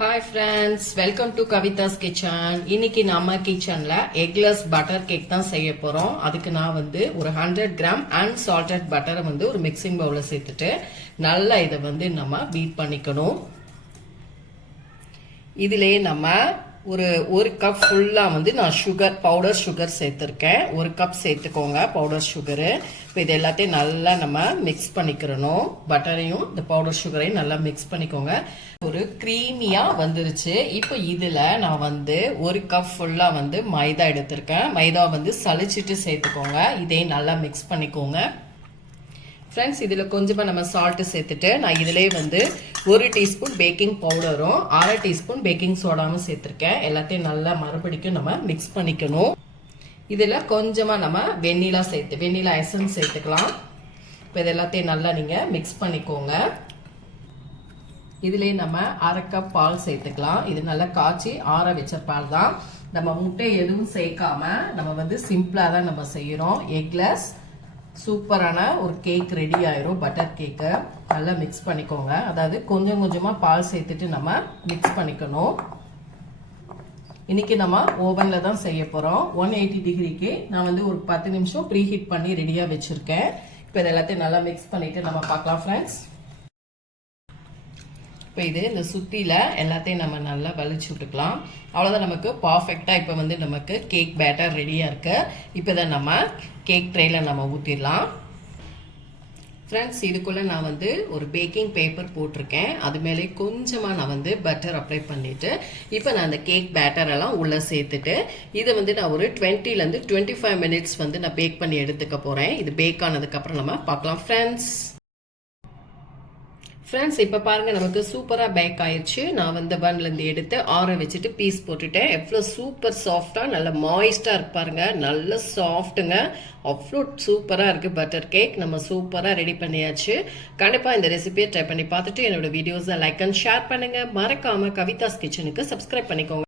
Hi friends, welcome to Kavita's Kitchen. இன்னைக்கு நம்ம கிச்சன்ல எக்லெஸ் பட்டர் கேக் தான் செய்ய போறோம். அதுக்கு நான் வந்து ஒரு 100 கிராம் unsalted பட்டரை வந்து ஒரு மிக்சிங் பவுல்ல சேர்த்துட்டு நல்லா இதை வந்து நம்ம பீட் பண்ணிக்கணும். இதிலேயே நம்ம ஒரு கப் ஃபுல்லா வந்து நான் பவுடர் சுகர் சேர்த்திருக்கேன். ஒரு கப் சேர்த்துக்கோங்க பவுடர் சுகரு. இப்போ இது எல்லாத்தையும் நல்லா நம்ம மிக்ஸ் பண்ணிக்கிறணும். பட்டரையும் இந்த பவுடர் சுகரையும் நல்லா மிக்ஸ் பண்ணிக்கோங்க. ஒரு கிரீமியா வந்துருச்சு. இப்போ இதுல நான் வந்து ஒரு கப் ஃபுல்லா வந்து மைதா எடுத்திருக்கேன். மைதா வந்து சலிச்சிட்டு சேர்த்துக்கோங்க. இதையும் நல்லா மிக்ஸ் பண்ணிக்கோங்க. ஃப்ரெண்ட்ஸ், இதில் கொஞ்சமாக நம்ம சால்ட்டு சேர்த்துட்டு நான் இதிலே வந்து 1 டீஸ்பூன் பேக்கிங் பவுடரும் 1/2 டீஸ்பூன் பேக்கிங் சோடாவும் சேர்த்துருக்கேன். எல்லாத்தையும் நல்லா மறுபடிக்கும் நம்ம மிக்ஸ் பண்ணிக்கணும். இதில் கொஞ்சமாக நம்ம வெண்ணிலா எசன்ஸ் சேர்த்துக்கலாம். இப்போ இது எல்லாத்தையும் நல்லா நீங்கள் மிக்ஸ் பண்ணிக்கோங்க. இதுலேயே நம்ம 1/2 கப் பால் சேர்த்துக்கலாம். இது நல்லா காய்ச்சி ஆற வச்ச பால் தான். நம்ம முட்டை எதுவும் சேர்க்காம நம்ம வந்து சிம்பிளாக தான் நம்ம செய்கிறோம். எக்லெஸ் சூப்பரான ஒரு கேக் ரெடி ஆயிரும். பட்டர் கேக்கை நல்லா மிக்ஸ் பண்ணிக்கோங்க. அதாவது கொஞ்சம் கொஞ்சமாக பால் சேர்த்துட்டு நம்ம மிக்ஸ் பண்ணிக்கணும். இன்னைக்கு நம்ம ஓவனில் தான் செய்ய போகிறோம். 180 டிகிரிக்கு நான் வந்து ஒரு 10 நிமிஷம் ப்ரீ ஹீட் பண்ணி ரெடியாக வச்சுருக்கேன். இப்போ இது எல்லாத்தையும் நல்லா மிக்ஸ் பண்ணிட்டு நம்ம பார்க்கலாம் ஃப்ரெண்ட்ஸ். இப்போ இது இந்த சுத்தியில எல்லாத்தையும் நம்ம நல்லா வலிச்சு விட்டுக்கலாம். அவ்வளோதான், நமக்கு பர்ஃபெக்டாக இப்போ வந்து நமக்கு கேக் பேட்டர் ரெடியாக இருக்கு. இப்போ இதை நம்ம கேக் ட்ரேயில் நம்ம ஊற்றிடலாம். ஃப்ரெண்ட்ஸ், இதுக்குள்ளே நான் வந்து ஒரு பேக்கிங் பேப்பர் போட்டிருக்கேன். அது மேலே கொஞ்சமாக நான் வந்து பட்டர் அப்ளை பண்ணிவிட்டு இப்போ நான் அந்த கேக் பேட்டரெல்லாம் உள்ளே சேர்த்துட்டு இதை வந்து நான் ஒரு 20 to 25 மினிட்ஸ் வந்து நான் பேக் பண்ணி எடுத்துக்க போகிறேன். இது பேக் ஆனதுக்கப்புறம் நம்ம பார்க்கலாம் ஃப்ரெண்ட்ஸ். ஃப்ரெண்ட்ஸ், இப்போ பாருங்கள், நமக்கு சூப்பராக பேக் ஆயிடுச்சு. நான் வந்து பன்லேருந்து எடுத்து ஆற வச்சுட்டு பீஸ் போட்டுட்டேன். எவ்வளோ சூப்பர் சாஃப்டாக நல்ல மாய்ஸ்டாக இருக்கு பாருங்க. நல்ல சாஃப்ட்டுங்க. அவ்வளோ சூப்பராக இருக்குது பட்டர் கேக். நம்ம சூப்பராக ரெடி பண்ணியாச்சு. கண்டிப்பாக இந்த ரெசிபியை ட்ரை பண்ணி பார்த்துட்டு என்னோட வீடியோஸை லைக் அண்ட் ஷேர் பண்ணுங்கள். மறக்காமல் கவிதாஸ் கிச்சனுக்கு சப்ஸ்கிரைப் பண்ணிக்கோங்க.